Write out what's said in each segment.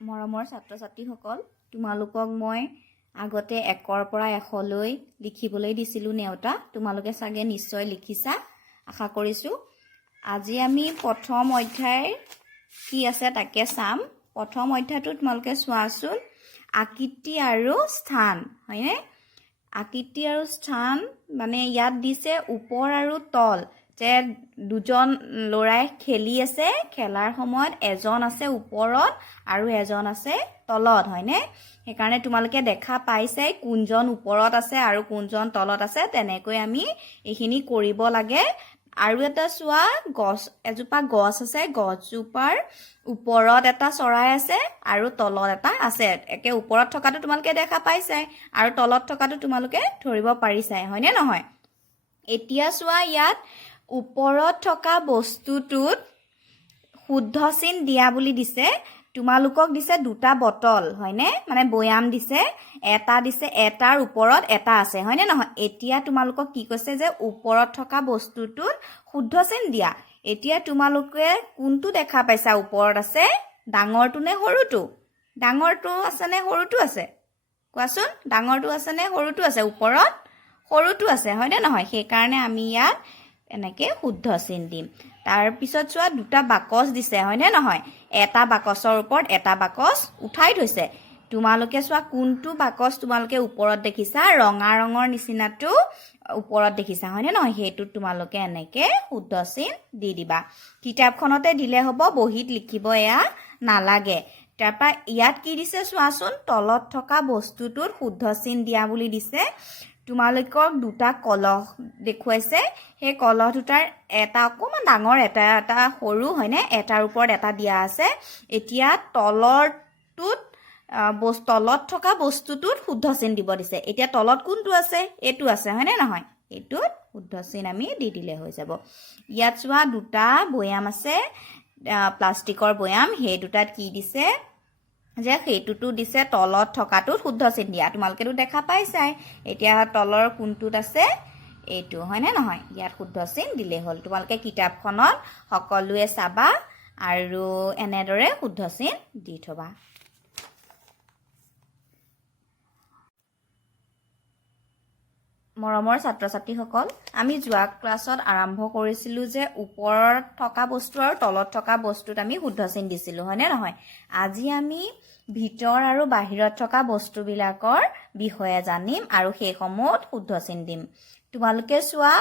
মৰমৰ ছাত্ৰ ছাত্ৰীসকল, তোমালোকক মই আগতে 1ৰ পৰা 100 লৈ লিখিবলৈ দিছিলোঁ নেওতা। তোমালোকে চাগে নিশ্চয় লিখিছা, আশা কৰিছোঁ। আজি আমি প্ৰথম অধ্যায় কি আছে তাকে চাম। প্ৰথম অধ্যায়টো তোমালোকে চোৱাচোন, আকৃতি আৰু স্থান, হয়নে? আকৃতি আৰু স্থান মানে ইয়াত দিছে ওপৰ আৰু তল, যে দুজন ল'ৰাই খেলি আছে। খেলাৰ সময়ত এজন আছে ওপৰত আৰু এজন আছে তলত, হয়নে? সেইকাৰণে তোমালোকে দেখা পাইছে কোনজন ওপৰত আছে আৰু কোনজন তলত আছে। তেনেকৈ আমি এইখিনি কৰিব লাগে। আৰু এটা চোৱা, এজোপা গছ আছে, গছজোপাৰ ওপৰত এটা চৰাই আছে আৰু তলত এটা আছে। একে ওপৰত থকাটো তোমালোকে দেখা পাইছাই আৰু তলত থকাটো তোমালোকে ধৰিব পাৰিছাই, হয়নে নহয়? এতিয়া চোৱা, ইয়াত ওপৰত থকা বস্তুটোত শুদ্ধ চিন দিয়া বুলি দিছে। তোমালোকক দিছে দুটা বটল, হয়নে? মানে বৈয়াম দিছে, এটা দিছে, এটাৰ ওপৰত এটা আছে, হয়নে নহয়? এতিয়া তোমালোকক কি কৈছে যে ওপৰত থকা বস্তুটোত শুদ্ধ চিন দিয়া। এতিয়া তোমালোকে কোনটো দেখা পাইছা ওপৰত আছে? ডাঙৰটো নে সৰুটো? ডাঙৰটো আছে নে সৰুটো আছে? কোৱাচোন, ডাঙৰটো আছে নে সৰুটো আছে? ওপৰত সৰুটো আছে, হয়নে নহয়? সেইকাৰণে আমি ইয়াত এনেকৈ শুদ্ধ চিন দিম। তাৰপিছত চোৱা, দুটা বাকচ দিছে, হয়নে নহয়? এটা বাকচৰ ওপৰত এটা বাকচ উঠাই থৈছে। তোমালোকে চোৱা কোনটো বাকচ তোমালোকে ওপৰত দেখিছা? ৰঙা ৰঙৰ নিচিনাটো ওপৰত দেখিছা, হয়নে নহয়? সেইটোত তোমালোকে এনেকৈ শুদ্ধ চিন দি দিবা। কিতাপখনতে দিলে হ'ব, বহীত লিখিব এয়া নালাগে। তাৰপৰা ইয়াত কি দিছে চোৱাচোন, তলত থকা বস্তুটোত শুদ্ধ চিন দিয়া বুলি দিছে। তোমালোকক দুটা কলহ দেখুৱাইছে। সেই কলহ দুটাৰ এটা অকণমান ডাঙৰ, এটা সৰু, হয়নে? এটাৰ ওপৰত এটা দিয়া আছে। এতিয়া তলত থকা বস্তুটোত শুদ্ধ চিন দিব দিছে। এতিয়া তলত কোনটো আছে? এইটো আছে, হয়নে নহয়? এইটোত শুদ্ধ চিন আমি দি দিলে হৈ যাব। ইয়াত চোৱা, দুটা বৈয়াম আছে, প্লাষ্টিকৰ বৈয়াম। সেই দুটাত কি দিছে যে সেইটোতো দিছে তলত থকাটোত শুদ্ধ চিন দিয়া। তোমালোকেতো দেখা পাইছাই। এতিয়া তলৰ কোনটোত আছে? এইটো, হয়নে নহয়? ইয়াত শুদ্ধ চিন দিলেই হ'ল। তোমালোকে কিতাপখনত সকলোৱে চাবা আৰু এনেদৰে শুদ্ধ চিন দি থবা। মৰমৰ ছাত্ৰ ছাত্ৰীসকল, আমি যোৱা ক্লাছত আৰম্ভ কৰিছিলোঁ যে ওপৰত থকা বস্তু আৰু তলত থকা বস্তুত আমি শুদ্ধ চিন দিছিলোঁ, হয়নে নহয়? আজি আমি ভিতৰ আৰু বাহিৰত থকা বস্তুবিলাকৰ বিষয়ে জানিম আৰু সেইসমূহত শুদ্ধ চিন দিম। তোমালোকে চোৱা,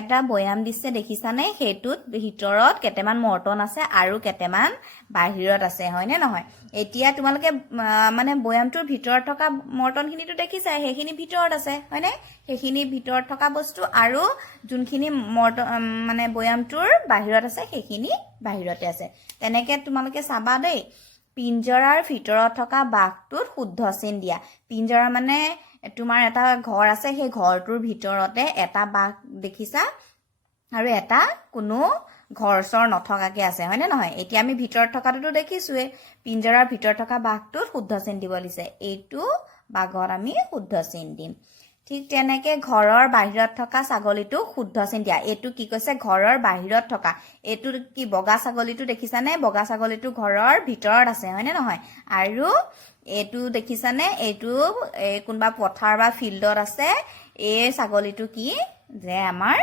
এটা বৈয়াম দিছে, দেখিছানে? সেইটোত ভিতৰত কেইটামান মৰ্টন আছে আৰু কেইটামান বাহিৰত আছে, হয়নে নহয়? এতিয়া তোমালোকে মানে বৈয়ামটোৰ ভিতৰত থকা মৰ্টনখিনিতো দেখিছাই, সেইখিনি ভিতৰত আছে, হয়নে? সেইখিনি ভিতৰত থকা বস্তু আৰু যোনখিনি মানে বৈয়ামটোৰ বাহিৰত আছে সেইখিনি বাহিৰতে আছে। তেনেকৈ তোমালোকে চাবা দেই। পিঞ্জৰাৰ ভিতৰত থকা বাঘটোত শুদ্ধ চিন দিয়া। পিঞ্জৰা মানে তোমাৰ এটা ঘৰ আছে, সেই ঘৰটোৰ ভিতৰতে এটা বাঘ দেখিছা আৰু এটা কোনো ঘৰ চৰ নথকাকৈ আছে, হয়নে নহয়? এতিয়া আমি ভিতৰত থকাটোতো দেখিছোৱেই। পিঞ্জৰাৰ ভিতৰত থকা বাঘটোত শুদ্ধ চিন দিব দিছে। এইটো বাঘত আমি শুদ্ধ চিন দিম। ঠিক তেনেকৈ ঘৰৰ বাহিৰত থকা ছাগলীটো শুদ্ধ চিন দিয়া। এইটো কি কৈছে? ঘৰৰ বাহিৰত থকা। এইটো কি বগা ছাগলীটো দেখিছানে? বগা ছাগলীটো ঘৰৰ ভিতৰত আছে, হয়নে নহয়? আৰু এইটো দেখিছানে? এইটো কোনোবা পথাৰ বা ফিল্ডত আছে। এই ছাগলীটো কি? যে আমাৰ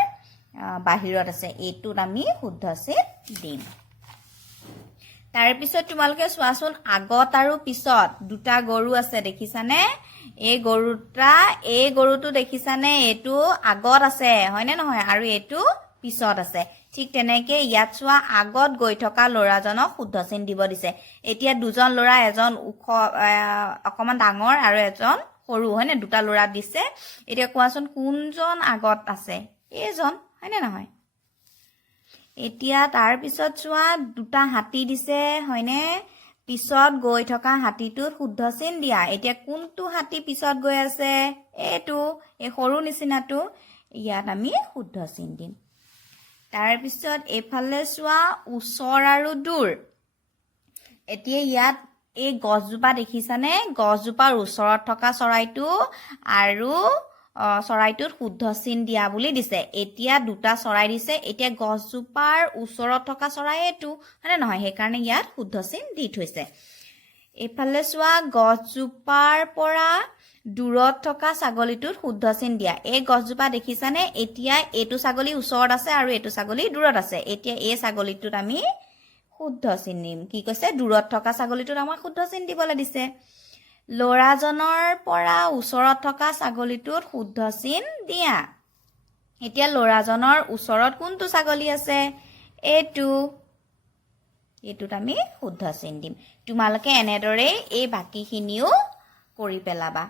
বাহিৰত আছে। এইটোত আমি শুদ্ধ চিন দিম। তাৰপিছত তোমালোকে চোৱাচোন, আগত আৰু পিছত দুটা গৰু আছে, দেখিছানে? এই গৰুটো দেখিছানে? এইটো আগত আছে, হয়নে নহয়? আৰু এইটো পিছত আছে। ঠিক তেনেকৈ ইয়াত চোৱা, আগত গৈ থকা ল'ৰাজনক শুদ্ধ চিন দিব দিছে। এতিয়া দুজন ল'ৰা, এজন ওখ অকণমান ডাঙৰ আৰু এজন সৰু, হয়নে? দুটা ল'ৰা দিছে। এতিয়া কোৱাচোন কোনজন আগত আছে? এইজন, হয়নে নহয়? এতিয়া তাৰপিছত চোৱা, দুটা হাতী দিছে, হয়নে? পিছত গৈ থকা হাতীটোত শুদ্ধ চিন দিয়া। এতিয়া কোনটো হাতী পিছত গৈ আছে? এইটো, এই সৰু নিচিনাটো। ইয়াত আমি শুদ্ধ চিন দিম। তাৰপিছত এইফালে চোৱা, ওচৰ আৰু দূৰ। এতিয়া ইয়াত এই গছজোপা দেখিছানে? গছজোপাৰ ওচৰত থকা চৰাইটো আৰু চৰাইটোত শুদ্ধ চিন দিয়া বুলি দিছে। এতিয়া দুটা চৰাই দিছে। এতিয়া গছজোপাৰ ওচৰত থকা চৰাই এইটো, হয়নে নহয়? সেইকাৰণে ইয়াত শুদ্ধ চিন দি থৈছে। এইফালে চোৱা গছজোপাৰ পৰা দূৰত থকা ছাগলীটোত শুদ্ধ চিন দিয়া এই গছজোপা দেখিছানে এতিয়া এইটো ছাগলী ওচৰত আছে আৰু এইটো ছাগলী দূৰত আছে এতিয়া এই ছাগলীটোত আমি শুদ্ধ চিন দিম কি কৈছে দূৰত থকা ছাগলীটোত আমাক শুদ্ধ চিন দিবলৈ দিছে ল'ৰাজনৰ পৰা ওচৰত থকা ছাগলীটোত শুদ্ধ চিন দিয়া এতিয়া ল'ৰাজনৰ ওচৰত কোনটো ছাগলী আছে এইটোত আমি শুদ্ধ চিন দিম তোমালোকে এনেদৰে এই বাকীখিনিও কৰি পেলাবা